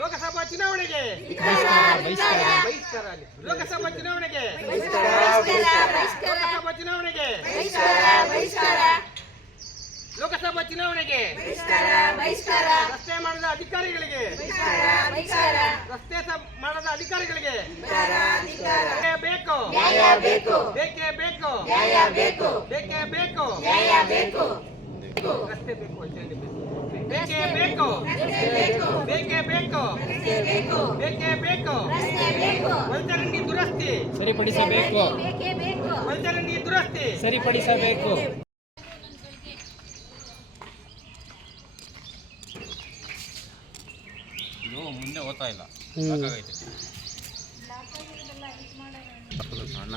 ಲೋಕಸಭಾ ಚುನಾವಣೆಗೆ ಲೋಕಸಭಾ ಚುನಾವಣೆಗೆ ಲೋಕಸಭಾ ಚುನಾವಣೆಗೆ ಲೋಕಸಭಾ ಚುನಾವಣೆಗೆ ರಸ್ತೆ ಮಾಡದ ಅಧಿಕಾರಿಗಳಿಗೆ ರಸ್ತೆ ಮಾಡದ ಅಧಿಕಾರಿಗಳಿಗೆ ಬೇಕು ಬೇಕೇ ಬೇಕು ಬೇಕೇ ಬೇಕು ರಸ್ತೆ ಬೇಕು ಬೇಕೇ ಬೇಕು ಬೇಕೇ ಬೇಕು ಬೇಕೇ ಬೇಕು ಒಳಚರಂಡಿ ದುರಸ್ತಿ ಸರಿಪಡಿಸಬೇಕು ಒಳಚರಂಡಿ ದುರಸ್ತಿ ಸರಿಪಡಿಸಬೇಕು. ಇದು ಮುಂದೆ ಓದ್ತಾ ಇಲ್ಲ ಸಾಕಾಗೈತೆ ಅಣ್ಣ.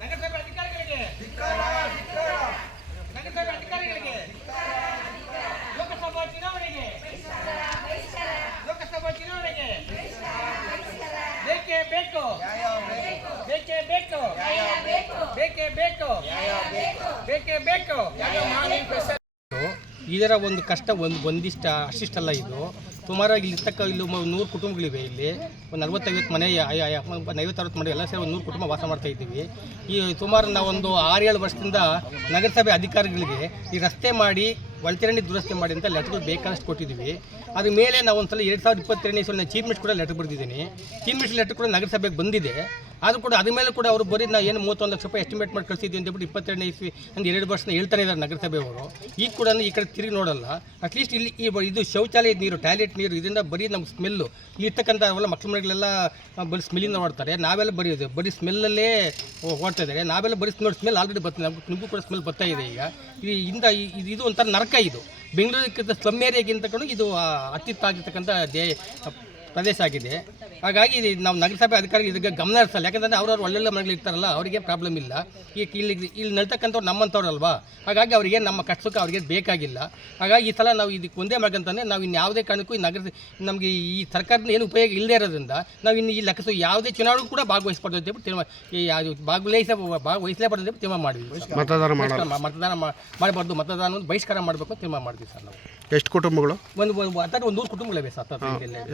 ನಗರಸಭೆ ಅಧಿಕಾರಿಗಳಿಗೆ ನಗರಸಭೆ ಅಧಿಕಾರಿಗಳಿಗೆ ಲೋಕಸಭಾ ಚುನಾವಣೆಗೆ ಲೋಕಸಭಾ ಚುನಾವಣೆಗೆ ಬೇಕೇ ಬೇಕು ಬೇಕೇ ಬೇಕು ಬೇಕೇ ಬೇಕು ಬೇಕೇ ಬೇಕು. ಇದರ ಒಂದು ಕಷ್ಟ ಒಂದಿಷ್ಟ ಅಷ್ಟಿಷ್ಟಲ್ಲ. ಇದು ಸುಮಾರಾಗಿ ಇಲ್ಲಿ 100 ಕುಟುಂಬಗಳಿವೆ. ಇಲ್ಲಿ ಒಂದು 40-50 ಮನೆ 50-60 ಮನೆ ಎಲ್ಲ ಸೇರಿ ಒಂದು 100 ಕುಟುಂಬ ವಾಸ ಮಾಡ್ತಾ ಇದ್ದೀವಿ. ಈ ಸುಮಾರು ನಾವೊಂದು 6-7 ವರ್ಷದಿಂದ ನಗರಸಭೆ ಅಧಿಕಾರಿಗಳಿಗೆ ಈ ರಸ್ತೆ ಮಾಡಿ ಒಳಚರಂಡಿ ದುರಸ್ತಿ ಮಾಡಿ ಅಂತ ಲೆಟರ್ಗಳು ಬೇಕಾದಷ್ಟು ಕೊಟ್ಟಿದ್ದೀವಿ. ಅದ್ರ ಮೇಲೆ ನಾವು ಒಂದು ಸಲ 2022ನೇ ಇಸ್ವಿಯಲ್ಲಿ ನಾನು ಚೀಫ್ ಮಿನಿಸ್ಟರ್ ಕೂಡ ಲೆಟರ್ ಬರೆದಿದ್ದೀನಿ. ಚೀಫ್ ಮಿನಿಸ್ಟರ್ ಲೆಟರ್ ಕೂಡ ನಗರಸಭೆಗೆ ಬಂದಿದೆ. ಆದರೂ ಕೂಡ ಅದ್ರ ಮೇಲೆ ಕೂಡ ಅವರು ಬರೀ ನಾವು ಏನು 31 ಲಕ್ಷ ರೂಪಾಯಿ ಎಸ್ಟಿಮೇಟ್ ಮಾಡಿ ಕಳಿಸಿದ್ವಿ ಅಂತ ಹೇಳ್ಬಿಟ್ಟು 22ನೇ ಇಸ್ವಿ ಒಂದು 2 ವರ್ಷ ಹೇಳ್ತಾನೆ ಇದ್ದಾರೆ ನಗರಸಭೆಯವರು. ಈಗ ಕೂಡ ಈ ಕಡೆ ತಿರುಗಿ ನೋಡಲ್ಲ. ಅಟ್ಲೀಸ್ಟ್ ಇಲ್ಲಿ ಇದು ಶೌಚಾಲಯದ ನೀರು, ಟಾಯ್ಲೆಟ್ ನೀರು, ಇದರಿಂದ ಬರೀ ನಮ್ಗೆ ಸ್ಮೆಲ್ಲು ಇಲ್ಲಿ ಇರ್ತಕ್ಕಂಥ ಅವೆಲ್ಲ ಮಕ್ಳ ಮನೆಗಳೆಲ್ಲ ಬರೀ ಸ್ಮೆಲ್ಲಿಂದ ಓಡ್ತಾರೆ. ನಾವೆಲ್ಲ ಬರೀ ಸ್ಮೆಲ್ಲಲ್ಲೇ ಓಡ್ತಾ ಇದ್ದಾರೆ. ನಾವೆಲ್ಲ ಬರೀ ನೋಡಿ ಸ್ಮೆಲ್ ಆಲ್ರೆಡಿ ಬರ್ತೀವಿ. ನಿಮಗೂ ಕೂಡ ಸ್ಮೆಲ್ ಬರ್ತಾ ಇದೆ. ಈಗ ಇದು ಒಂಥರ ನರಕ. ಇದು ಬೆಂಗಳೂರಿಗಿಂತ ಸ್ಲಮ್ ಏರಿಯಾಗಿಂತ ಕೂಡ ಇದು ಅತ್ಯುತ್ತಾಗಿರ್ತಕ್ಕಂಥ ಪ್ರದೇಶ ಆಗಿದೆ. ಹಾಗಾಗಿ ನಾವು ನಗರಸಭೆ ಅಧಿಕಾರಿಗಳು ಇದಕ್ಕೆ ಗಮನ ಹರಿಸಲ್ಲ. ಯಾಕಂದರೆ ಅವ್ರವ್ರು ಒಳ್ಳೊಳ್ಳೆ ಮನೆಗಳು ಇರ್ತಾರಲ್ಲ, ಅವರಿಗೆ ಪ್ರಾಬ್ಲಮ್ ಇಲ್ಲ. ಈಗ ಇಲ್ಲಿ ನಡ್ತಕ್ಕಂಥವ್ರು ನಮ್ಮಂಥವ್ರಲ್ವಾ, ಹಾಗಾಗಿ ಅವರಿಗೆ ನಮ್ಮ ಕಷ್ಟಕ್ಕೆ ಅವ್ರಿಗೆ ಬೇಕಾಗಿಲ್ಲ. ಹಾಗಾಗಿ ಈ ಸಲ ನಾವು ಇದಕ್ಕೆ ಒಂದೇ ಮಾಡ್ಕೊಂತಂದರೆ ನಾವು ಇನ್ನು ಯಾವುದೇ ಕಾರಣಕ್ಕೂ ಈ ನಮಗೆ ಈ ಸರ್ಕಾರದ ಏನು ಉಪಯೋಗ ಇಲ್ಲದೇ ಇರೋದ್ರಿಂದ ನಾವು ಇನ್ನು ಈ ಲೆಕ್ಕ ಯಾವುದೇ ಚುನಾವಣೆ ಕೂಡ ಭಾಗವಹಿಸಬಾರ್ದು ಅಂತ ಹೇಳ್ಬಿಟ್ಟು ಭಾಗವಹಿಸಲೇಬಾರ್ದು ಅಂತ ತೀರ್ಮಾನ ಮಾಡಿದ್ವಿ. ಮತದಾನ ಮಾಡಬಾರ್ದು, ಮತದಾನ ಬಹಿಷ್ಕಾರ ಮಾಡಬೇಕು ಅಂತ ತೀರ್ಮಾನ ಮಾಡಿದ್ವಿ ಸರ್ ನಾವು. ಎಷ್ಟು ಕುಟುಂಬಗಳು? ಒಂದು 100 ಕುಟುಂಬಗಳಿವೆ ಸರ್.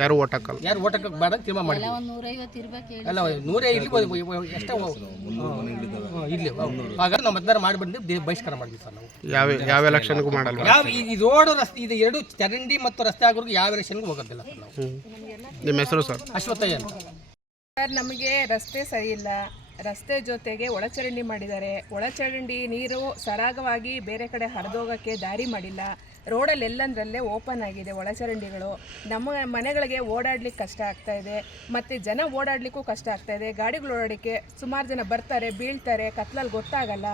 ಯಾರು ಓಟ್ ಹಾಕಲ್ಲ, ಯಾರು ಓಟ್ ಹಾಕಕ್ಕೆ ಬೇಡ ಅಂತ ತೀರ್ಮಾನ ಮಾಡಿದ್ವಿ. ಅಲ್ಲ 100 ಇಲ್ಲಿ ಎಷ್ಟೋ ಇಲ್ಲಿ ಹಾಗಾಗಿ ನಾವು ಮತದಾನ ಮಾಡಿ ಬಂದು ಬಹಿಷ್ಕಾರ ಮಾಡಿದ್ವಿ ಸರ್ ನಾವು. ಯಾವ ಎಲೆಕ್ಷನ್ಗೂ ಮಾಡಲ್ಲ. ಈ ರೋಡ್ ರಸ್ತೆ ಇದು 2 ಚರಂಡಿ ಮತ್ತು ರಸ್ತೆ ಆಗೋರ್ಗು ಯಾವ ಎಲೆಕ್ಷನ್ಗೂ ಹೋಗೋದಿಲ್ಲ ಸರ್ ನಾವು. ನಿಮ್ಮ ಹೆಸರು ಸರ್? ಅಶ್ವಥಯ್ಯ ಅಂತ ಸರ್. ನಮಗೆ ರಸ್ತೆ ಸರಿ ಇಲ್ಲ. ರಸ್ತೆ ಜೊತೆಗೆ ಒಳಚರಂಡಿ ಮಾಡಿದ್ದಾರೆ. ಒಳಚರಂಡಿ ನೀರು ಸರಾಗವಾಗಿ ಬೇರೆ ಕಡೆ ಹರಿದೋಗೋಕ್ಕೆ ದಾರಿ ಮಾಡಿಲ್ಲ. ರೋಡಲ್ಲಿ ಎಲ್ಲಂದ್ರಲ್ಲೇ ಓಪನ್ ಆಗಿದೆ ಒಳಚರಂಡಿಗಳು. ನಮ್ಮ ಮನೆಗಳಿಗೆ ಓಡಾಡ್ಲಿಕ್ಕೆ ಕಷ್ಟ ಆಗ್ತಾ ಇದೆ, ಮತ್ತು ಜನ ಓಡಾಡಲಿಕ್ಕೂ ಕಷ್ಟ ಆಗ್ತಾ ಇದೆ. ಗಾಡಿಗಳು ಓಡಾಡಲಿಕ್ಕೆ ಸುಮಾರು ಜನ ಬರ್ತಾರೆ, ಬೀಳ್ತಾರೆ, ಕತ್ಲಲ್ಲಿ ಗೊತ್ತಾಗಲ್ಲ.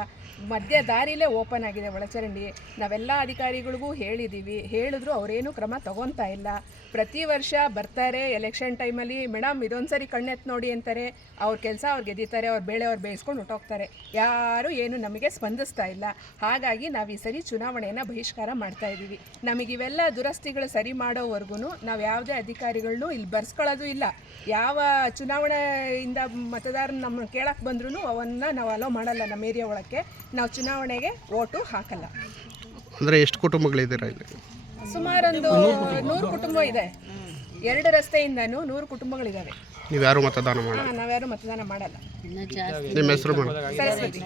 ಮಧ್ಯ ದಾರಿಲೇ ಓಪನ್ ಆಗಿದೆ ಒಳಚರಂಡಿ. ನಾವೆಲ್ಲ ಅಧಿಕಾರಿಗಳಿಗೂ ಹೇಳಿದ್ರು ಅವರೇನು ಕ್ರಮ ತಗೊತಾ ಇಲ್ಲ. ಪ್ರತಿ ವರ್ಷ ಬರ್ತಾರೆ ಎಲೆಕ್ಷನ್ ಟೈಮಲ್ಲಿ, ಮೇಡಮ್ ಇದೊಂದು ಸರಿ ಕಣ್ಣೆತ್ತು ನೋಡಿ ಅಂತಾರೆ. ಅವ್ರ ಕೆಲಸ ಅವ್ರು ಗೆದ್ದಿತಾರೆ, ಅವ್ರ ಬೇಳೆ ಅವ್ರು ಬೇಯಿಸ್ಕೊಂಡು ಹೊಟ್ಟೋಗ್ತಾರೆ. ಯಾರೂ ಏನು ನಮಗೆ ಸ್ಪಂದಿಸ್ತಾ ಇಲ್ಲ. ಹಾಗಾಗಿ ನಾವು ಈ ಸರಿ ಚುನಾವಣೆಯನ್ನು ಬಹಿಷ್ಕಾರ ಮಾಡ್ತಾ ಇದ್ದೀವಿ. ನಮಗಿವೆಲ್ಲ ದುರಸ್ತಿಗಳು ಸರಿ ಮಾಡೋವರೆಗೂ ನಾವು ಯಾವುದೇ ಅಧಿಕಾರಿಗಳನ್ನೂ ಇಲ್ಲಿ ಬರ್ಸ್ಕೊಳ್ಳೋದು ಇಲ್ಲ. ಯಾವ ಚುನಾವಣೆಯಿಂದ ಮತದಾರನ ನಮ್ಮ ಕೇಳಕ್ಕೆ ಬಂದ್ರೂ ಅವನ್ನ ನಾವು ಅಲೋ ಮಾಡಲ್ಲ. ನಮ್ಮ ಏರಿಯಾ ಒಳಕ್ಕೆ ನಾವು ಚುನಾವಣೆಗೆ ಓಟು ಹಾಕಲ್ಲ. ಅಂದರೆ ಎಷ್ಟು ಕುಟುಂಬಗಳಿದ್ದೀರಾ ಇಲ್ಲಿ? ಸುಮಾರೊಂದು 100 ಕುಟುಂಬ ಇದೆ. 2 ರಸ್ತೆಯಿಂದನೂ 100 ಕುಟುಂಬಗಳಿದ್ದಾವೆ. ನೀವು ಯಾರು ಮತದಾನ ಮಾಡಿ? ನಾವ್ಯಾರು ಮತದಾನ ಮಾಡಲ್ಲ. ನಿಮ್ಮ ಹೆಸರು ಮೇಡಮ್? ಸರಸ್ವತಿ.